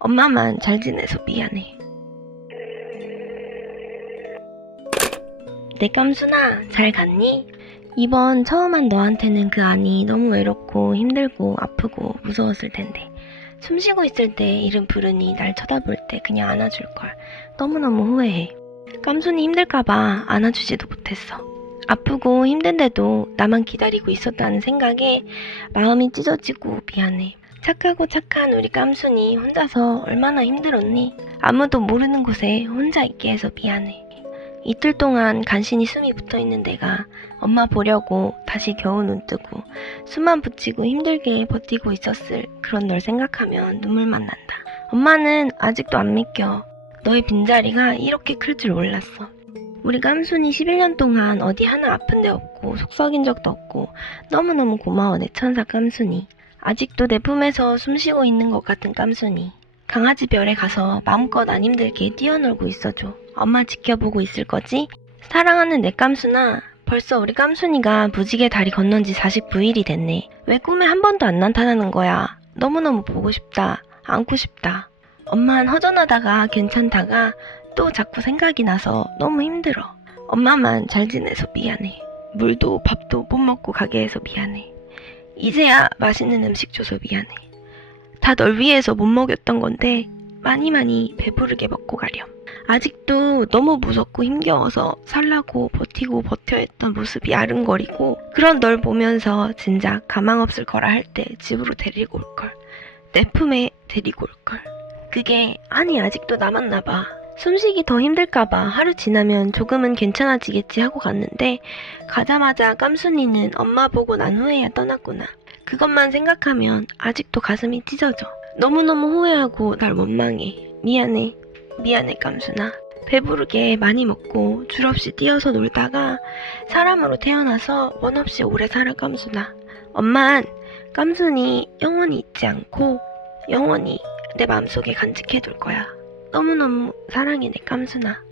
엄마만 잘 지내서 미안해. 내 깜순아, 잘 갔니? 이번 처음 한 너한테는 그 안이 너무 외롭고 힘들고 아프고 무서웠을 텐데. 숨 쉬고 있을 때 이름 부르니 날 쳐다볼 때 그냥 안아줄걸. 너무너무 후회해. 깜순이 힘들까봐 안아주지도 못했어. 아프고 힘든데도 나만 기다리고 있었다는 생각에 마음이 찢어지고 미안해. 착하고 착한 우리 깜순이 혼자서 얼마나 힘들었니? 아무도 모르는 곳에 혼자 있게 해서 미안해. 이틀 동안 간신히 숨이 붙어 있는 내가 엄마 보려고 다시 겨우 눈 뜨고 숨만 붙이고 힘들게 버티고 있었을 그런 널 생각하면 눈물만 난다. 엄마는 아직도 안 믿겨. 너의 빈자리가 이렇게 클 줄 몰랐어. 우리 깜순이 11년 동안 어디 하나 아픈 데 없고 속 썩인 적도 없고 너무너무 고마워 내 천사 깜순이. 아직도 내 품에서 숨쉬고 있는 것 같은 깜순이. 강아지 별에 가서 마음껏 안 힘들게 뛰어놀고 있어줘. 엄마 지켜보고 있을 거지? 사랑하는 내 깜순아. 벌써 우리 깜순이가 무지개 다리 건넌 지 49일이 됐네. 왜 꿈에 한 번도 안 나타나는 거야? 너무너무 보고 싶다. 안고 싶다. 엄마는 허전하다가 괜찮다가 또 자꾸 생각이 나서 너무 힘들어. 엄마만 잘 지내서 미안해. 물도 밥도 못 먹고 가게 해서 미안해. 이제야 맛있는 음식 줘서 미안해. 다 널 위해서 못 먹였던 건데 많이 많이 배부르게 먹고 가렴. 아직도 너무 무섭고 힘겨워서 살라고 버티고 버텨야 했던 모습이 아른거리고 그런 널 보면서 진작 가망 없을 거라 할 때 집으로 데리고 올걸. 내 품에 데리고 올걸. 그게 아니 아직도 남았나 봐. 숨쉬기 더 힘들까봐 하루 지나면 조금은 괜찮아지겠지 하고 갔는데 가자마자 깜순이는 엄마 보고 난 후에야 떠났구나. 그것만 생각하면 아직도 가슴이 찢어져. 너무너무 후회하고 날 원망해. 미안해. 미안해 깜순아. 배부르게 많이 먹고 줄 없이 뛰어서 놀다가 사람으로 태어나서 원 없이 오래 살아 깜순아. 엄만 깜순이 영원히 잊지 않고 영원히 내 마음속에 간직해 둘 거야. 너무너무 사랑해 내 깜순아.